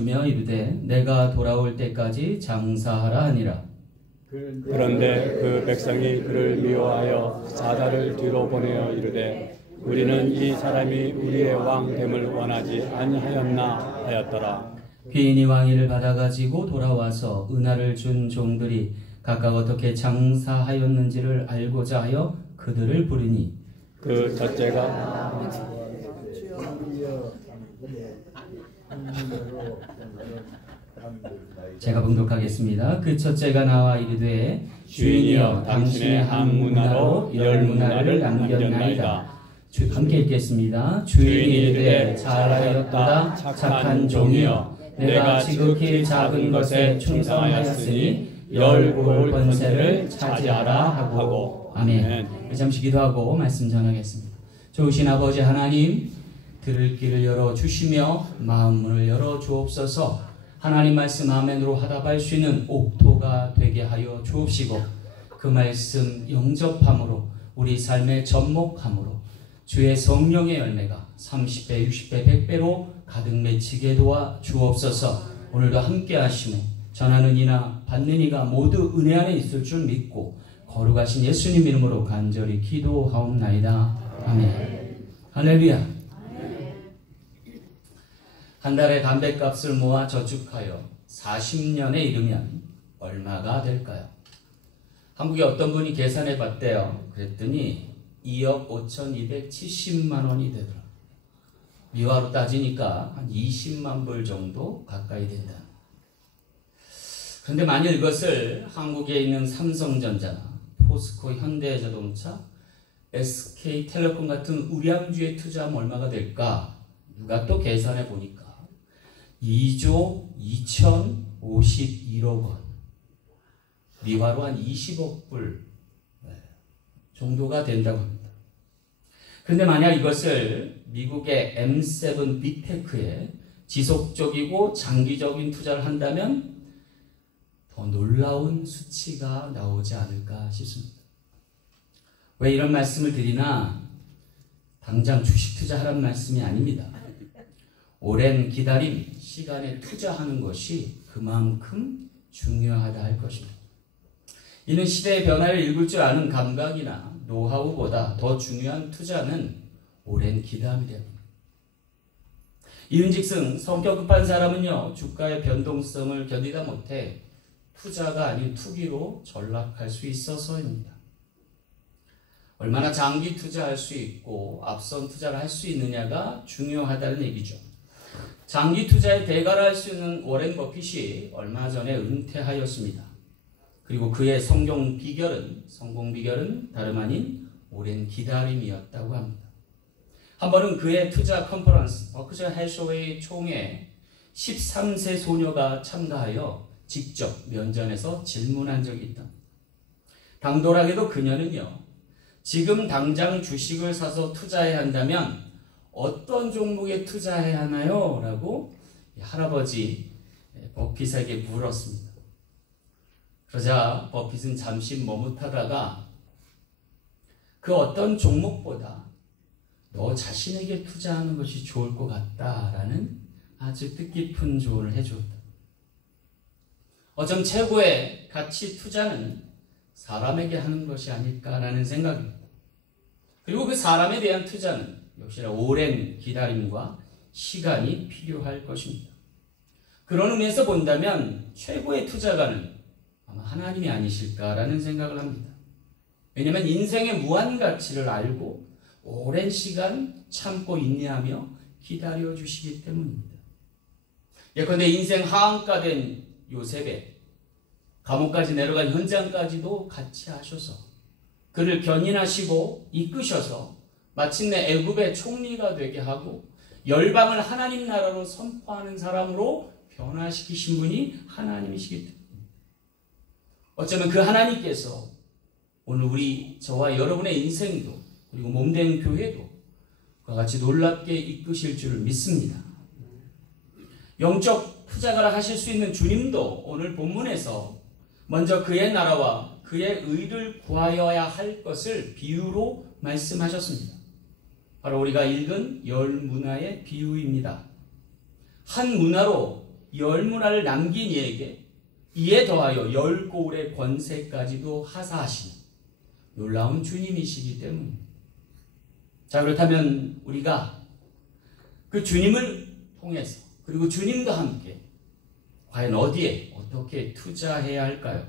며 이르되 내가 돌아올 때까지 장사하라 하니라. 그런데 그 백성이 그를 미워하여 사다를 뒤로 보내어 이르되 우리는 이 사람이 우리의 왕됨을 원하지 아니하였나 하였더라. 귀인이 왕위를 받아가지고 돌아와서 은하를 준 종들이 각각 어떻게 장사하였는지를 알고자 하여 그들을 부르니 그 첫째가 제가 봉독하겠습니다. 그 첫째가 나와 이르되 주인이여 당신의 한 문화로 열 문화를 남겼나이다. 함께 읽겠습니다. 주인이 이르되 잘하였도다 착한 종이여 내가 지극히 작은 것에 충성하였으니 열 고을 권세를 차지하라 하고. 아멘. 잠시 기도하고 말씀 전하겠습니다. 좋으신 아버지 하나님, 들을 길을 열어 주시며 마음 문을 열어 주옵소서. 하나님 말씀 아멘으로 화답할 수 있는 옥토가 되게 하여 주옵시고 그 말씀 영접함으로 우리 삶의 접목함으로 주의 성령의 열매가 30배, 60배, 100배로 가득 맺히게 도와 주옵소서. 오늘도 함께 하시며 전하는 이나 받는 이가 모두 은혜 안에 있을 줄 믿고 거룩하신 예수님 이름으로 간절히 기도하옵나이다. 아멘. 할렐루야. 한 달에 담뱃값을 모아 저축하여 40년에 이르면 얼마가 될까요? 한국에 어떤 분이 계산해 봤대요. 그랬더니 2억 5,270만 원이 되더라. 미화로 따지니까 한 20만 불 정도 가까이 된다. 그런데 만일 이것을 한국에 있는 삼성전자나 포스코, 현대자동차, SK텔레콤 같은 우량주에 투자하면 얼마가 될까? 누가 또 계산해 보니까 2조 2,051억 원, 미화로 한 20억 불 정도가 된다고 합니다. 그런데 만약 이것을 미국의 M7 빅테크에 지속적이고 장기적인 투자를 한다면 더 놀라운 수치가 나오지 않을까 싶습니다. 왜 이런 말씀을 드리나? 당장 주식 투자하라는 말씀이 아닙니다. 오랜 기다림, 시간에 투자하는 것이 그만큼 중요하다 할 것입니다. 이는 시대의 변화를 읽을 줄 아는 감각이나 노하우보다 더 중요한 투자는 오랜 기다림이다. 이윤직승 성격 급한 사람은요 주가의 변동성을 견디다 못해 투자가 아닌 투기로 전락할 수 있어서입니다. 얼마나 장기 투자할 수 있고 앞선 투자를 할 수 있느냐가 중요하다는 얘기죠. 장기 투자의 대가를 할 수 있는 워렌 버핏이 얼마 전에 은퇴하였습니다. 그리고 그의 성공 비결은 다름 아닌 오랜 기다림이었다고 합니다. 한 번은 그의 투자 컨퍼런스 버크셔 해서웨이 총회에 13세 소녀가 참가하여 직접 면전에서 질문한 적이 있다. 당돌하게도 그녀는요, 지금 당장 주식을 사서 투자해야 한다면 어떤 종목에 투자해야 하나요? 라고 할아버지 버핏에게 물었습니다. 그러자 버핏은 잠시 머뭇하다가 그 어떤 종목보다 너 자신에게 투자하는 것이 좋을 것 같다라는 아주 뜻깊은 조언을 해주었다. 어쩜 최고의 가치 투자는 사람에게 하는 것이 아닐까라는 생각입니다. 그리고 그 사람에 대한 투자는 역시나 오랜 기다림과 시간이 필요할 것입니다. 그런 의미에서 본다면 최고의 투자가는 아마 하나님이 아니실까라는 생각을 합니다. 왜냐하면 인생의 무한 가치를 알고 오랜 시간 참고 인내하며 기다려주시기 때문입니다. 예컨대 인생 하한가 된 요셉의 감옥까지 내려간 현장까지도 같이 하셔서 그를 견인하시고 이끄셔서 마침내 애굽의 총리가 되게 하고 열방을 하나님 나라로 선포하는 사람으로 변화시키신 분이 하나님이시기 때문입니다. 어쩌면 그 하나님께서 오늘 저와 여러분의 인생도 그리고 몸된 교회도 그와 같이 놀랍게 이끄실 줄 믿습니다. 영적 투자가를 하실 수 있는 주님도 오늘 본문에서 먼저 그의 나라와 그의 의를 구하여야 할 것을 비유로 말씀하셨습니다. 바로 우리가 읽은 열 문화의 비유입니다. 한 문화로 열문화를 남긴 이에게 이에 더하여 10고울의 권세까지도 하사하시는 놀라운 주님이시기 때문입니다. 자, 그렇다면 우리가 그 주님을 통해서 그리고 주님과 함께 과연 어디에 어떻게 투자해야 할까요?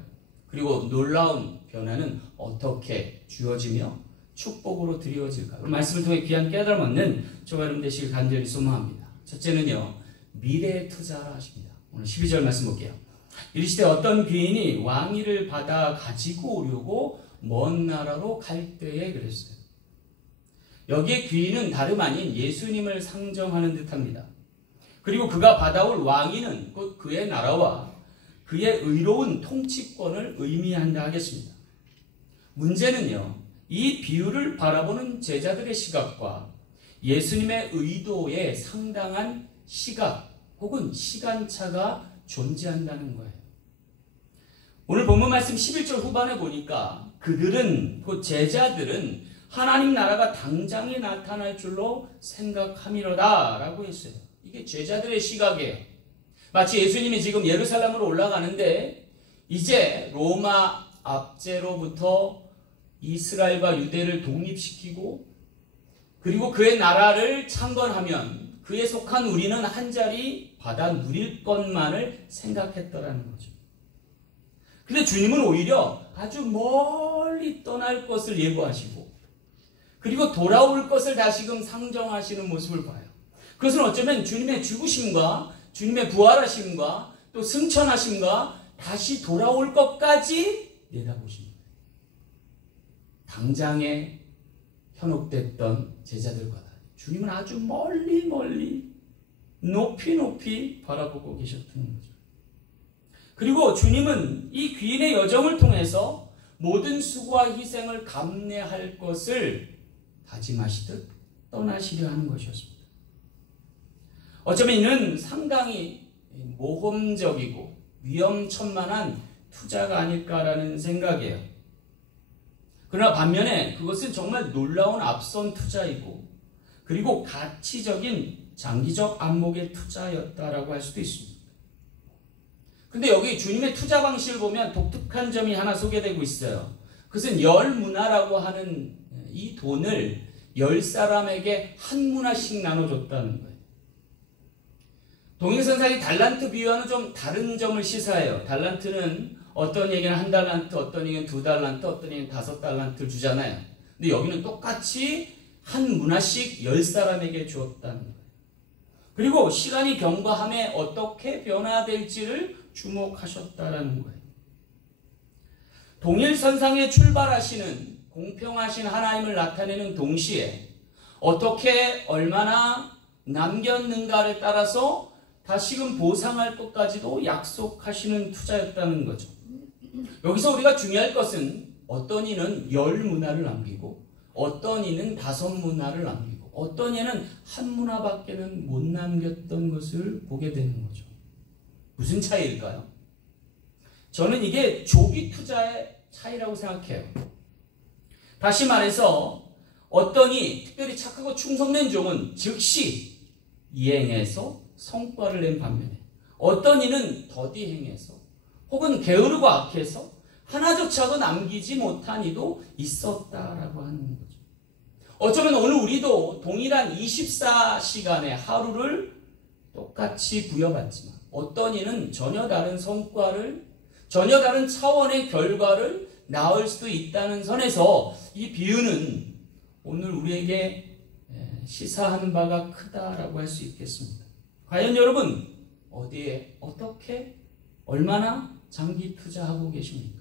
그리고 놀라운 변화는 어떻게 주어지며 축복으로 드리워질까요? 말씀을 통해 귀한 깨달음 얻는 저와 여러분 되시길 간절히 소망합니다. 첫째는요, 미래에 투자하라 하십니다. 오늘 12절 말씀 볼게요. 이르시되 어떤 귀인이 왕위를 받아 가지고 오려고 먼 나라로 갈 때에 그랬어요. 여기에 귀인은 다름 아닌 예수님을 상정하는 듯합니다. 그리고 그가 받아올 왕위는 곧 그의 나라와 그의 의로운 통치권을 의미한다 하겠습니다. 문제는요, 이 비유를 바라보는 제자들의 시각과 예수님의 의도에 상당한 시각 혹은 시간차가 존재한다는 거예요. 오늘 본문 말씀 11절 후반에 보니까 그들은, 그 제자들은 하나님 나라가 당장에 나타날 줄로 생각함이로다 라고 했어요. 이게 제자들의 시각이에요. 마치 예수님이 지금 예루살렘으로 올라가는데 이제 로마 압제로부터 이스라엘과 유대를 독립시키고 그리고 그의 나라를 창건하면 그에 속한 우리는 한 자리 받아 누릴 것만을 생각했더라는 거죠. 근데 주님은 오히려 아주 멀리 떠날 것을 예고하시고 그리고 돌아올 것을 다시금 상정하시는 모습을 봐요. 그것은 어쩌면 주님의 죽으심과 주님의 부활하심과 또 승천하심과 다시 돌아올 것까지 내다보십니다. 당장에 현혹됐던 제자들과 달리 주님은 아주 멀리 높이 바라보고 계셨던 거죠. 그리고 주님은 이 귀인의 여정을 통해서 모든 수고와 희생을 감내할 것을 다짐하시듯 떠나시려 하는 것이었습니다. 어쩌면 이는 상당히 모험적이고 위험천만한 투자가 아닐까라는 생각이에요. 그러나 반면에 그것은 정말 놀라운 앞선 투자이고 그리고 가치적인 장기적 안목의 투자였다라고 할 수도 있습니다. 근데 여기 주님의 투자 방식을 보면 독특한 점이 하나 소개되고 있어요. 그것은 열문화라고 하는 이 돈을 10사람에게 한 문화씩 나눠줬다는 거예요. 동일선상이 달란트 비유와는 좀 다른 점을 시사해요. 달란트는 어떤 얘기는 1달란트, 어떤 얘기는 2달란트, 어떤 얘기는 5달란트를 주잖아요. 근데 여기는 똑같이 한 문화씩 10사람에게 주었다는 거예요. 그리고 시간이 경과함에 어떻게 변화될지를 주목하셨다는 거예요. 동일선상에 출발하시는 공평하신 하나님을 나타내는 동시에 어떻게 얼마나 남겼는가를 따라서 다시금 보상할 것까지도 약속하시는 투자였다는 거죠. 여기서 우리가 중요할 것은 어떤 이는 10문화를 남기고 어떤 이는 5문화를 남기고 어떤 이는 1문화밖에는 못 남겼던 것을 보게 되는 거죠. 무슨 차이일까요? 저는 이게 조기 투자의 차이라고 생각해요. 다시 말해서 어떤 이 특별히 착하고 충성된 종은 즉시 이행해서 성과를 낸 반면에 어떤 이는 더디 행해서 혹은 게으르고 악해서 하나조차도 남기지 못한 이도 있었다라고 하는 거죠. 어쩌면 오늘 우리도 동일한 24시간의 하루를 똑같이 부여받지만 어떤 이는 전혀 다른 성과를 전혀 다른 차원의 결과를 낳을 수도 있다는 선에서 이 비유는 오늘 우리에게 시사하는 바가 크다라고 할 수 있겠습니다. 과연 여러분 어디에 어떻게 얼마나 장기 투자하고 계십니까?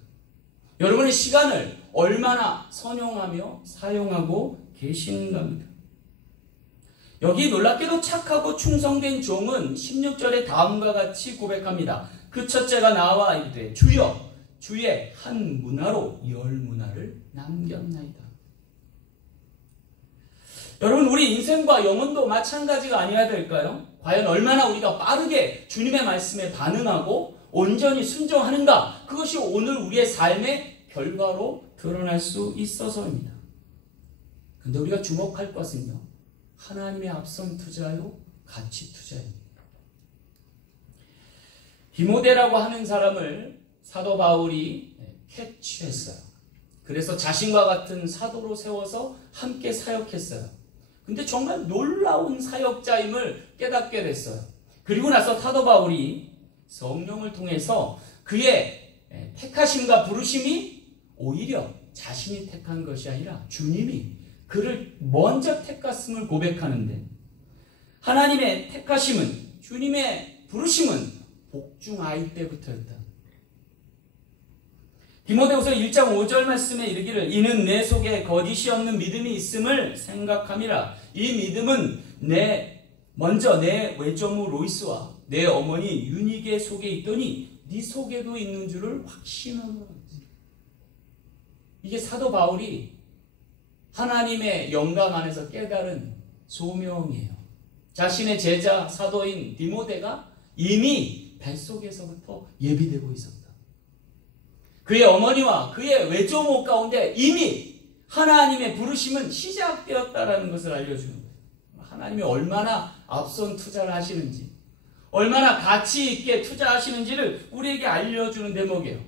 여러분의 시간을 얼마나 선용하며 사용하고 계시는가입니다. 여기 놀랍게도 착하고 충성된 종은 16절에 다음과 같이 고백합니다. 그 첫째가 나와 이르되 주여 주의 한 문화로 10문화를 남겼나이다. 여러분 우리 인생과 영혼도 마찬가지가 아니어야 될까요? 과연 얼마나 우리가 빠르게 주님의 말씀에 반응하고 온전히 순종하는가? 그것이 오늘 우리의 삶의 결과로 드러날 수 있어서입니다. 근데 우리가 주목할 것은요, 하나님의 앞선 투자요, 가치 투자입니다. 디모데라고 하는 사람을 사도 바울이 캐치했어요. 그래서 자신과 같은 사도로 세워서 함께 사역했어요. 근데 정말 놀라운 사역자임을 깨닫게 됐어요. 그리고 나서 사도 바울이 성령을 통해서 그의 택하심과 부르심이 오히려 자신이 택한 것이 아니라 주님이 그를 먼저 택했음을 고백하는데, 하나님의 택하심은, 주님의 부르심은 복중 아이 때부터였다. 디모데후서 1장 5절 말씀에 이르기를 이는 내 속에 거짓이 없는 믿음이 있음을 생각함이라. 이 믿음은 먼저 내 외조모 로이스와 내 어머니 유니게 속에 있더니 네 속에도 있는 줄을 확신하노라. 이게 사도 바울이 하나님의 영감 안에서 깨달은 소명이에요. 자신의 제자 사도인 디모데가 이미 뱃속에서부터 예비되고 있었다. 그의 어머니와 그의 외조모 가운데 이미 하나님의 부르심은 시작되었다라는 것을 알려주는 거예요. 하나님이 얼마나 앞선 투자를 하시는지, 얼마나 가치 있게 투자하시는지를 우리에게 알려주는 대목이에요.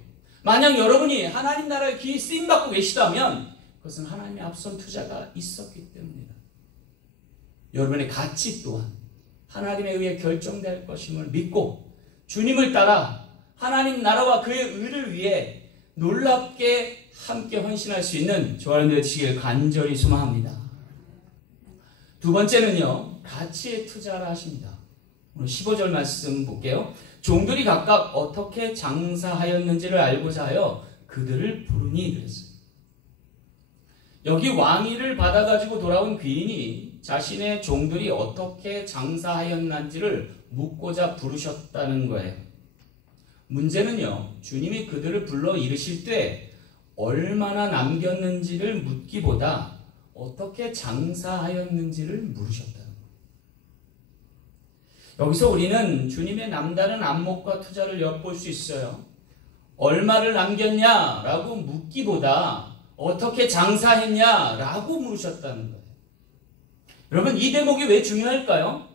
만약 여러분이 하나님 나라에 귀히 쓰임받고 계시다면 그것은 하나님의 앞선 투자가 있었기 때문이다. 여러분의 가치 또한 하나님에 의해 결정될 것임을 믿고 주님을 따라 하나님 나라와 그의 의를 위해 놀랍게 함께 헌신할 수 있는 저와 여러분들 되시길 간절히 소망합니다. 두 번째는요, 가치에 투자를 하십니다. 오늘 15절 말씀 볼게요. 종들이 각각 어떻게 장사하였는지를 알고자 하여 그들을 부르니 그랬어요. 여기 왕위를 받아가지고 돌아온 귀인이 자신의 종들이 어떻게 장사하였는지를 묻고자 부르셨다는 거예요. 문제는요, 주님이 그들을 불러 이르실 때 얼마나 남겼는지를 묻기보다 어떻게 장사하였는지를 물으셨다는 거예요. 여기서 우리는 주님의 남다른 안목과 투자를 엿볼 수 있어요. 얼마를 남겼냐라고 묻기보다 어떻게 장사했냐라고 물으셨다는 거예요. 여러분, 이 대목이 왜 중요할까요?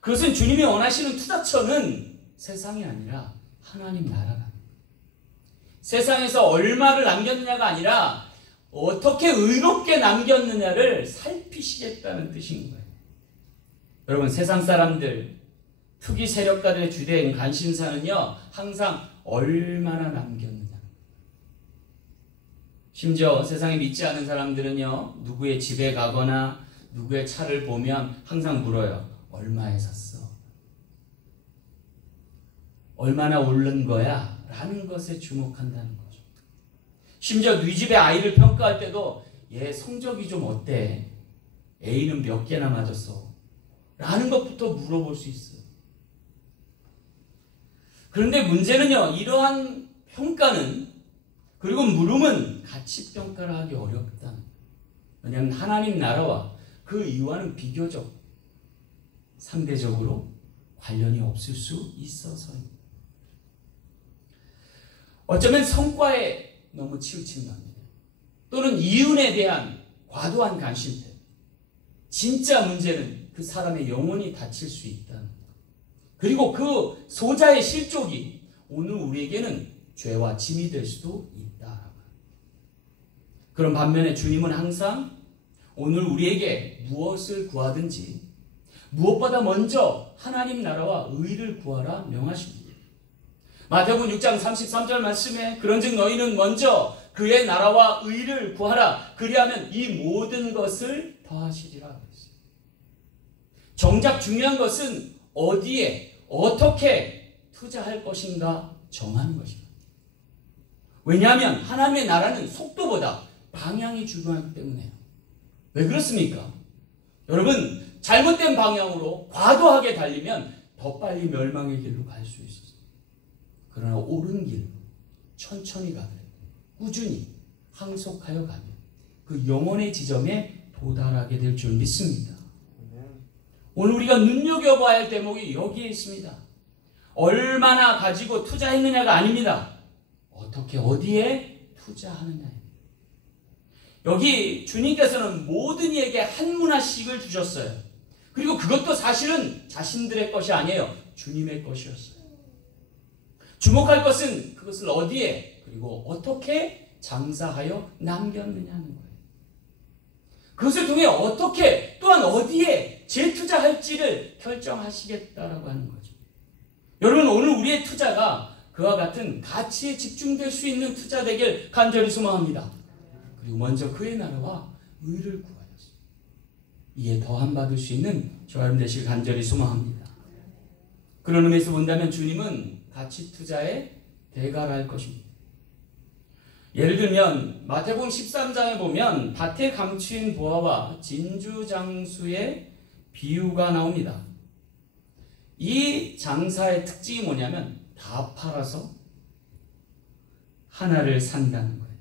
그것은 주님이 원하시는 투자처는 세상이 아니라 하나님 나라가, 세상에서 얼마를 남겼느냐가 아니라 어떻게 의롭게 남겼느냐를 살피시겠다는 뜻인 거예요. 여러분, 세상 사람들, 투기 세력가들의 주된 관심사는요, 항상 얼마나 남겼느냐. 심지어 세상에 믿지 않은 사람들은요, 누구의 집에 가거나 누구의 차를 보면 항상 물어요. 얼마에 샀어? 얼마나 오른 거야? 라는 것에 주목한다는 거죠. 심지어 네 집의 아이를 평가할 때도 얘 성적이 좀 어때? A는 몇 개나 맞았어? 라는 것부터 물어볼 수 있어요. 그런데 문제는요, 이러한 평가는, 그리고 물음은 가치 평가를 하기 어렵다. 왜냐하면 하나님 나라와 그 이유와는 비교적, 상대적으로 관련이 없을 수 있어서입니다. 어쩌면 성과에 너무 치우친답니다. 또는 이윤에 대한 과도한 관심 때문에. 진짜 문제는 그 사람의 영혼이 다칠 수 있다는 것. 그리고 그 소자의 실족이 오늘 우리에게는 죄와 짐이 될 수도 있다. 그런 반면에 주님은 항상 오늘 우리에게 무엇을 구하든지 무엇보다 먼저 하나님 나라와 의를 구하라 명하십니다. 마태복음 6장 33절 말씀에 그런즉 너희는 먼저 그의 나라와 의를 구하라. 그리하면 이 모든 것을 더하시리라 그랬어요. 정작 중요한 것은 어디에 어떻게 투자할 것인가 정하는 것입니다. 왜냐하면 하나님의 나라는 속도보다 방향이 중요하기 때문에요. 왜 그렇습니까? 여러분, 잘못된 방향으로 과도하게 달리면 더 빨리 멸망의 길로 갈 수 있어요. 그러나 옳은 길, 천천히 가면, 꾸준히 항속하여 가면 그 영혼의 지점에 도달하게 될 줄 믿습니다. 오늘 우리가 눈여겨봐야 할 대목이 여기에 있습니다. 얼마나 가지고 투자했느냐가 아닙니다. 어떻게 어디에 투자하느냐입니다. 여기 주님께서는 모든 이에게 한 문화씩을 주셨어요. 그리고 그것도 사실은 자신들의 것이 아니에요. 주님의 것이었어요. 주목할 것은 그것을 어디에 그리고 어떻게 장사하여 남겼느냐는 거예요. 그것을 통해 어떻게 또한 어디에 재투자할지를 결정하시겠다라고 하는 거죠. 여러분, 오늘 우리의 투자가 그와 같은 가치에 집중될 수 있는 투자 되길 간절히 소망합니다. 그리고 먼저 그의 나라와 의를 구하여서 이에 더함 받을 수 있는 저와 여러분 되시길 간절히 소망합니다. 그런 의미에서 본다면 주님은 가치 투자에 대가할 것입니다. 예를 들면 마태복음 13장에 보면 밭에 감추인 보화와 진주장수의 비유가 나옵니다. 이 장사의 특징이 뭐냐면 다 팔아서 하나를 산다는 거예요.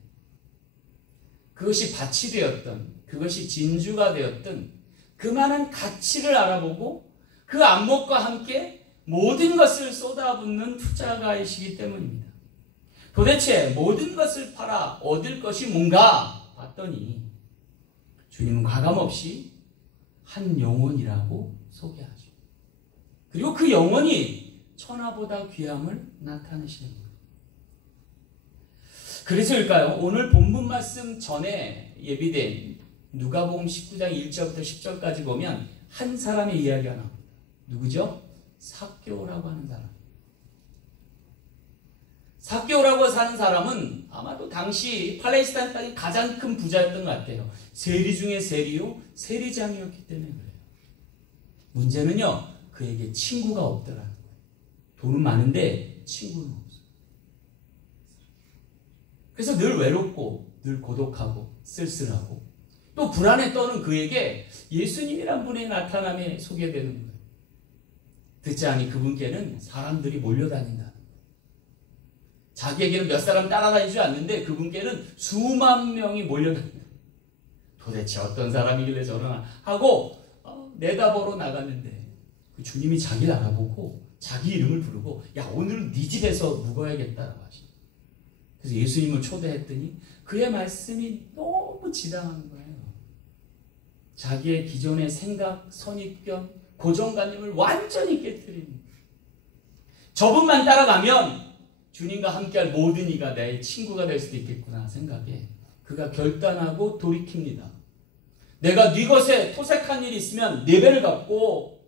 그것이 밭이 되었던, 그것이 진주가 되었던 그 많은 가치를 알아보고 그 안목과 함께 모든 것을 쏟아붓는 투자가이시기 때문입니다. 도대체 모든 것을 팔아 얻을 것이 뭔가 봤더니 주님은 가감없이 한 영혼이라고 소개하죠. 그리고 그 영혼이 천하보다 귀함을 나타내시는 거예요. 그래서일까요? 오늘 본문 말씀 전에 예비된 누가복음 19장 1절부터 10절까지 보면 한 사람의 이야기가 나옵니다. 누구죠? 삭개오라고 하는 사람. 삭개오라고 사는 사람은 아마도 당시 팔레스타인 땅의 가장 큰 부자였던 것 같아요. 세리 중에 세리요, 세리장이었기 때문에 그래요. 문제는요, 그에게 친구가 없더라는 거예요. 돈은 많은데 친구는 없어요. 그래서 늘 외롭고 늘 고독하고 쓸쓸하고 또 불안에 떠는 그에게 예수님이란 분의 나타남에 소개되는 거예요. 듣지 않니 그분께는 사람들이 몰려다닌다는 거예요. 자기에게는 몇 사람 따라다니지 않는데 그분께는 수만 명이 몰려다닌다. 도대체 어떤 사람이길래 저러나 하고 내다보러 나갔는데 그 주님이 자기를 알아보고 자기 이름을 부르고 야 오늘은 네 집에서 묵어야겠다라고 하시죠. 그래서 예수님을 초대했더니 그의 말씀이 너무 지당한 거예요. 자기의 기존의 생각, 선입견, 고정관념을 완전히 깨뜨리는 거예요. 저분만 따라가면 주님과 함께할 모든 이가 내 친구가 될 수도 있겠구나 생각에 그가 결단하고 돌이킵니다. 내가 네 것에 토색한 일이 있으면 4배를 갚고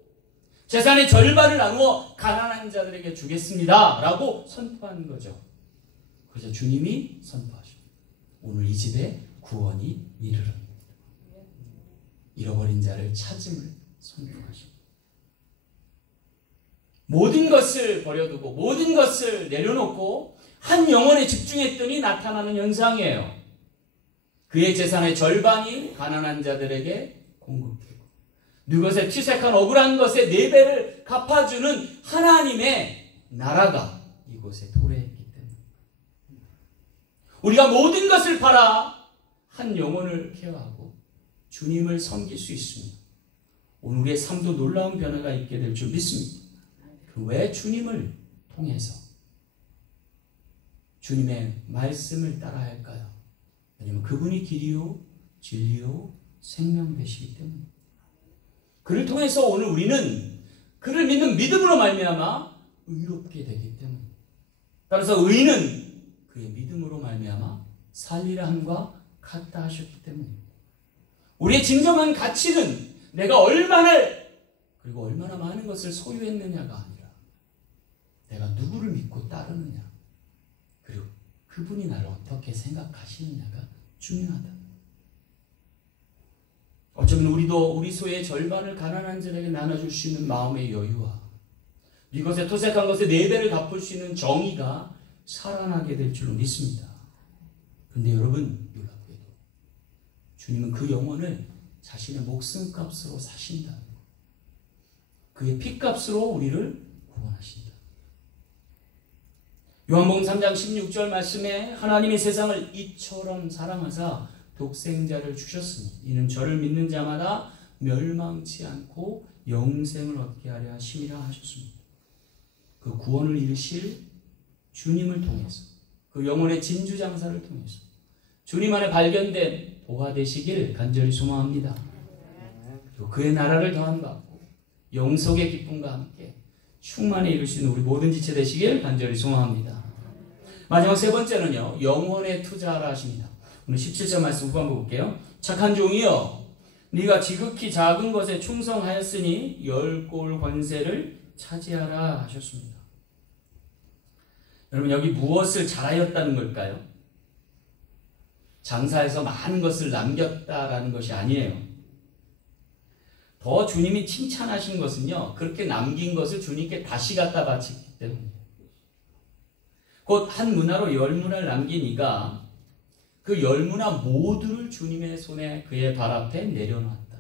재산의 절반을 나누어 가난한 자들에게 주겠습니다 라고 선포하는 거죠. 그래서 주님이 선포하십니다. 오늘 이 집에 구원이 이르릅니다. 잃어버린 자를 찾음을 선포하십니다. 모든 것을 버려두고 모든 것을 내려놓고 한 영혼에 집중했더니 나타나는 현상이에요. 그의 재산의 절반이 가난한 자들에게 공급되고 누것에 취색한 억울한 것의 4배를 갚아주는 하나님의 나라가 이곳에 도래했기 때문에 우리가 모든 것을 팔아 한 영혼을 케어하고 주님을 섬길 수 있습니다. 오늘 우리의 삶도 놀라운 변화가 있게 될 줄 믿습니다. 왜 주님을 통해서 주님의 말씀을 따라야 할까요? 왜냐하면 그분이 길이요 진리요 생명 되시기 때문입니다. 그를 통해서 오늘 우리는 그를 믿는 믿음으로 말미암아 의롭게 되기 때문입니다. 따라서 의는 그의 믿음으로 말미암아 살리라 함과 같다 하셨기 때문입니다. 우리의 진정한 가치는 내가 얼마나 많은 것을 소유했느냐가 아니라 내가 누구를 믿고 따르느냐 그리고 그분이 나를 어떻게 생각하시느냐가 중요하다. 어쩌면 우리도 우리 소유의 절반을 가난한 자에게 나눠줄 수 있는 마음의 여유와 이것에 토색한 것에 4배를 갚을 수 있는 정의가 살아나게 될 줄로 믿습니다. 그런데 여러분 놀랍게도 주님은 그 영혼을 자신의 목숨값으로 사신다. 그의 피값으로 우리를 구원하신다. 요한복음 3장 16절 말씀에 하나님이 세상을 이처럼 사랑하사 독생자를 주셨으니 이는 저를 믿는 자마다 멸망치 않고 영생을 얻게 하려 하심이라 하셨습니다. 그 구원을 이루실 주님을 통해서 그 영혼의 진주장사를 통해서 주님 안에 발견된 보화 되시길 간절히 소망합니다. 그리고 그의 나라를 더함 받고 영속의 기쁨과 함께 충만히 이루시는 우리 모든 지체 되시길 간절히 소망합니다. 마지막 세 번째는요, 영혼에 투자하라 하십니다. 오늘 17절 말씀 후반부 볼게요. 착한 종이여, 네가 지극히 작은 것에 충성하였으니 10골 권세를 차지하라 하셨습니다. 여러분, 여기 무엇을 잘하였다는 걸까요? 장사해서 많은 것을 남겼다라는 것이 아니에요. 더 주님이 칭찬하신 것은요, 그렇게 남긴 것을 주님께 다시 갖다 바쳤기 때문이에요. 곧 한 문화로 10문화를 남긴 이가 그 10문화 모두를 주님의 손에 그의 발 앞에 내려놨다.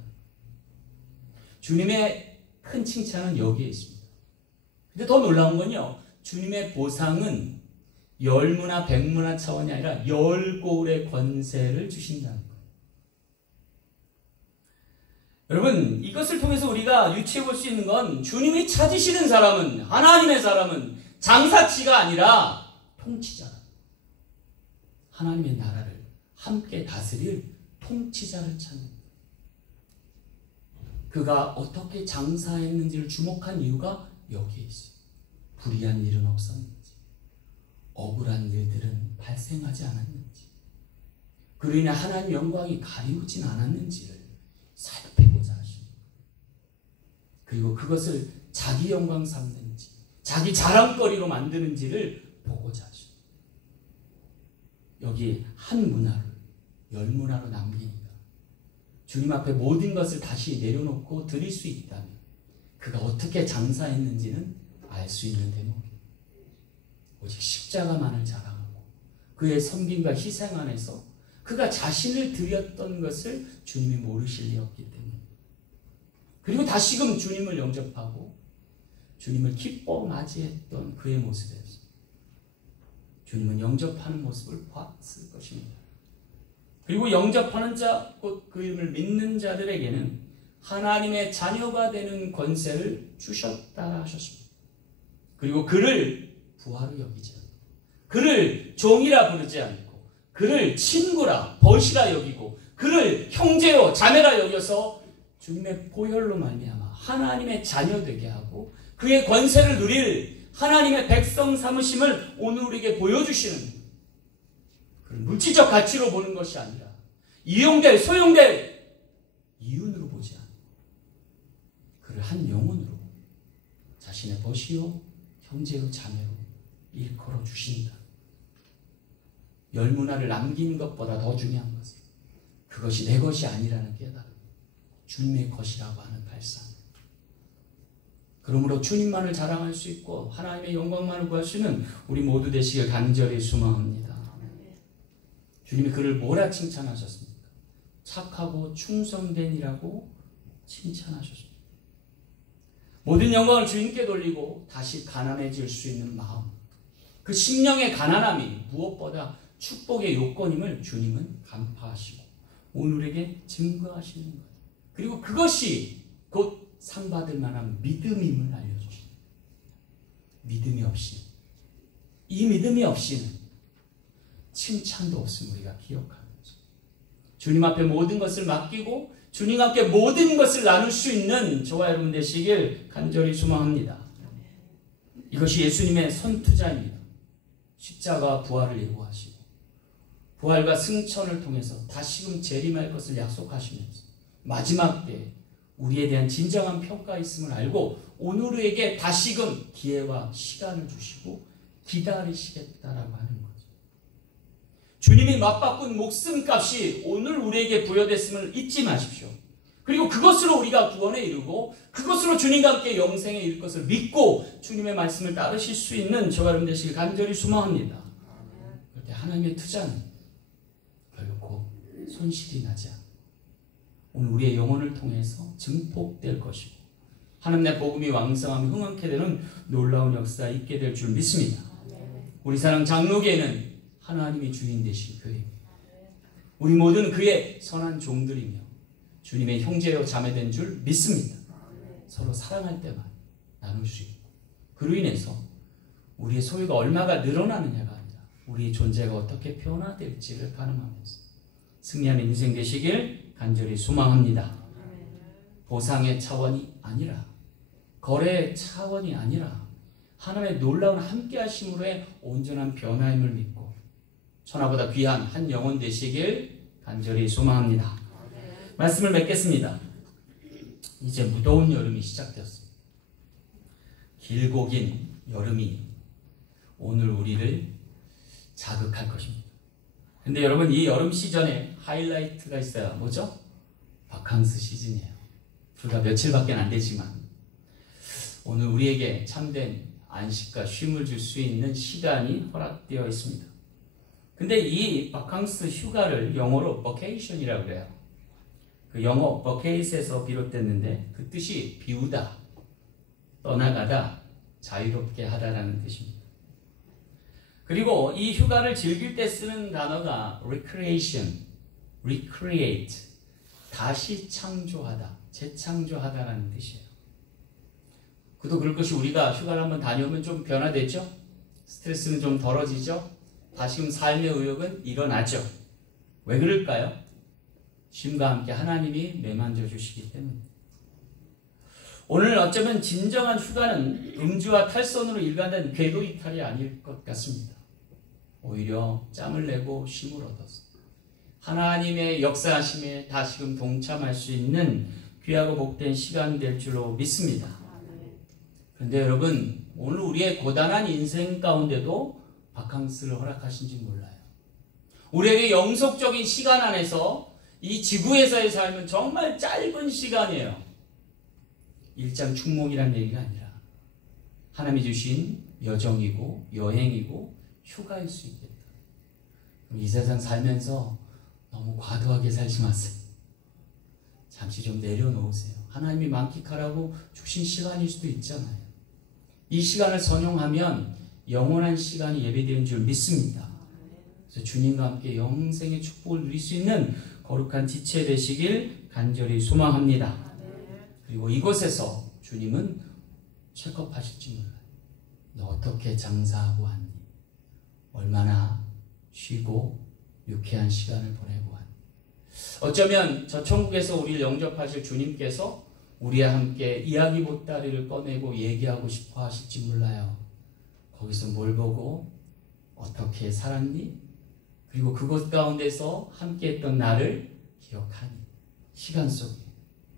주님의 큰 칭찬은 여기에 있습니다. 근데 더 놀라운 건요, 주님의 보상은 10문화, 100문화 차원이 아니라 10골의 권세를 주신다는 거예요. 여러분, 이것을 통해서 우리가 유추해 볼 수 있는 건 주님이 찾으시는 사람은, 하나님의 사람은 장사치가 아니라 통치자. 하나님의 나라를 함께 다스릴 통치자를 찾는 거예요. 그가 어떻게 장사했는지를 주목한 이유가 여기에 있어요. 불의한 일은 없었는지, 억울한 일들은 발생하지 않았는지, 그로 인해 하나님 영광이 가리우진 않았는지를 살피고자 하십니다. 그리고 그것을 자기 영광 삼는지, 자기 자랑거리로 만드는지를 보고자 하십니다. 여기 한 문화를 10문화로 남기니까 주님 앞에 모든 것을 다시 내려놓고 드릴 수 있다면 그가 어떻게 장사했는지는 알 수 있는 대목이에요. 오직 십자가만을 자랑하고 그의 섬김과 희생 안에서 그가 자신을 드렸던 것을 주님이 모르실 리 없기 때문에, 그리고 다시금 주님을 영접하고 주님을 기뻐 맞이했던 그의 모습에서 주님은 영접하는 모습을 봤을 것입니다. 그리고 영접하는 자, 곧 그 이름을 믿는 자들에게는 하나님의 자녀가 되는 권세를 주셨다 하셨습니다. 그리고 그를 부하로 여기지 않고, 그를 종이라 부르지 않고, 그를 친구라, 벗이라 여기고, 그를 형제요 자매라 여겨서 주님의 보혈로 말미암아 하나님의 자녀 되게 하고 그의 권세를 누릴 하나님의 백성 삼으심을 오늘 우리에게 보여주시는, 그런 물질적 가치로 보는 것이 아니라 이용될, 소용될 이윤으로 보지 않고 그를 한 영혼으로 자신의 벗이요 형제요 자매로 일컬어 주신다. 10문화를 남기는 것보다 더 중요한 것은 그것이 내 것이 아니라는 깨달음, 주님의 것이라고 하는 발상. 그러므로 주님만을 자랑할 수 있고 하나님의 영광만을 구할 수 있는 우리 모두 되시길 간절히 소망합니다. 주님이 그를 뭐라 칭찬하셨습니까? 착하고 충성된 이라고 칭찬하셨습니다. 모든 영광을 주님께 돌리고 다시 가난해질 수 있는 마음, 그 심령의 가난함이 무엇보다 축복의 요건임을 주님은 간파하시고 오늘에게 증거하시는 거예요. 그리고 그것이 곧 상 받을 만한 믿음임을 알려주십니다. 믿음이 없이, 이 믿음이 없이는 칭찬도 없음을 우리가 기억하면서 주님 앞에 모든 것을 맡기고 주님과 함께 모든 것을 나눌 수 있는 저와 여러분 되시길 간절히 소망합니다. 이것이 예수님의 선투자입니다. 십자가 부활을 예고하시고 부활과 승천을 통해서 다시금 재림할 것을 약속하시면서 마지막 때 우리에 대한 진정한 평가 있음을 알고 오늘 우리에게 다시금 기회와 시간을 주시고 기다리시겠다라고 하는 거죠. 주님이 맞바꾼 목숨값이 오늘 우리에게 부여됐음을 잊지 마십시오. 그리고 그것으로 우리가 구원에 이르고 그것으로 주님과 함께 영생에 이를 것을 믿고 주님의 말씀을 따르실 수 있는 저와 여러분 되시길 간절히 소망합니다. 그럴 때 하나님의 투자는 결코 손실이 나지 않고 오늘 우리의 영혼을 통해서 증폭될 것이고 하나님의 복음이 왕성하며 흥황케 되는 놀라운 역사가 있게 될 줄 믿습니다. 우리 사랑 장로교회는 하나님이 주인 되신 교회입니다. 우리 모두는 그의 선한 종들이며 주님의 형제요 자매된 줄 믿습니다. 서로 사랑할 때만 나눌 수 있고 그로 인해서 우리의 소유가 얼마가 늘어나느냐가 아니라 우리의 존재가 어떻게 변화될지를 가늠하면서 승리하는 인생 되시길 간절히 소망합니다. 보상의 차원이 아니라 거래 차원이 아니라 하나님의 놀라운 함께하심으로의 온전한 변화임을 믿고 천하보다 귀한 한 영혼 되시길 간절히 소망합니다. 말씀을 맺겠습니다. 이제 무더운 여름이 시작되었습니다. 길고 긴 여름이 오늘 우리를 자극할 것입니다. 근데 여러분, 이 여름 시즌에 하이라이트가 있어요. 뭐죠? 바캉스 시즌이에요. 불과 며칠밖에 안 되지만 오늘 우리에게 참된 안식과 쉼을 줄 수 있는 시간이 허락되어 있습니다. 근데 이 바캉스 휴가를 영어로 버케이션이라고 그래요. 그 영어 버케이트에서 비롯됐는데 그 뜻이 비우다, 떠나가다, 자유롭게 하다라는 뜻입니다. 그리고 이 휴가를 즐길 때 쓰는 단어가 recreation, recreate, 다시 창조하다, 재창조하다라는 뜻이에요. 그도 그럴 것이 우리가 휴가를 한번 다녀오면 좀 변화되죠? 스트레스는 좀 덜어지죠? 다시금 삶의 의욕은 일어나죠? 왜 그럴까요? 쉼과 함께 하나님이 매만져 주시기 때문에. 오늘 어쩌면 진정한 휴가는 음주와 탈선으로 일관된 궤도 이탈이 아닐 것 같습니다. 오히려 짬을 내고 쉼을 얻어서 하나님의 역사하심에 다시금 동참할 수 있는 귀하고 복된 시간이 될 줄로 믿습니다. 그런데 여러분, 오늘 우리의 고단한 인생 가운데도 바캉스를 허락하신지 몰라요. 우리에게 영속적인 시간 안에서 이 지구에서의 삶은 정말 짧은 시간이에요. 일장 충몽이라는 얘기가 아니라 하나님이 주신 여정이고 여행이고 휴가일 수 있겠다. 이 세상 살면서 너무 과도하게 살지 마세요. 잠시 좀 내려놓으세요. 하나님이 만끽하라고 주신 시간일 수도 있잖아요. 이 시간을 선용하면 영원한 시간이 예배되는 줄 믿습니다. 그래서 주님과 함께 영생의 축복을 누릴 수 있는 거룩한 지체 되시길 간절히 소망합니다. 그리고 이곳에서 주님은 체크업하실지 몰라요. 너 어떻게 장사하고 왔니? 얼마나 쉬고 유쾌한 시간을 보내고 왔니? 어쩌면 저 천국에서 우리를 영접하실 주님께서 우리와 함께 이야기 보따리를 꺼내고 얘기하고 싶어 하실지 몰라요. 거기서 뭘 보고 어떻게 살았니? 그리고 그곳 가운데서 함께했던 나를 기억하니? 시간 속에,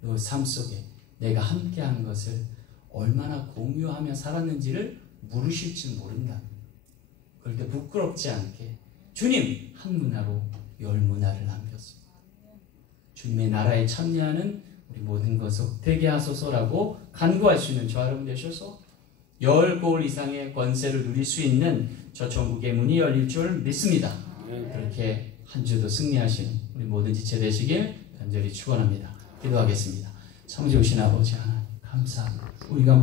너 삶 속에 내가 함께하는 것을 얼마나 공유하며 살았는지를 물으실지 모른다. 그럴 때 부끄럽지 않게 주님 한 문화로 열 문화를 남겼습니다. 주님의 나라에 참여하는 우리 모든 것을 되게 하소서라고 간구할 수 있는 저와 여러분 되셔서 10골 이상의 권세를 누릴 수 있는 저 천국의 문이 열릴 줄 믿습니다. 그렇게 한 주도 승리하시는 우리 모든 지체 되시길 간절히 축원합니다. 기도하겠습니다. 창조주신 아버지 하나님 감사합니다. 우리가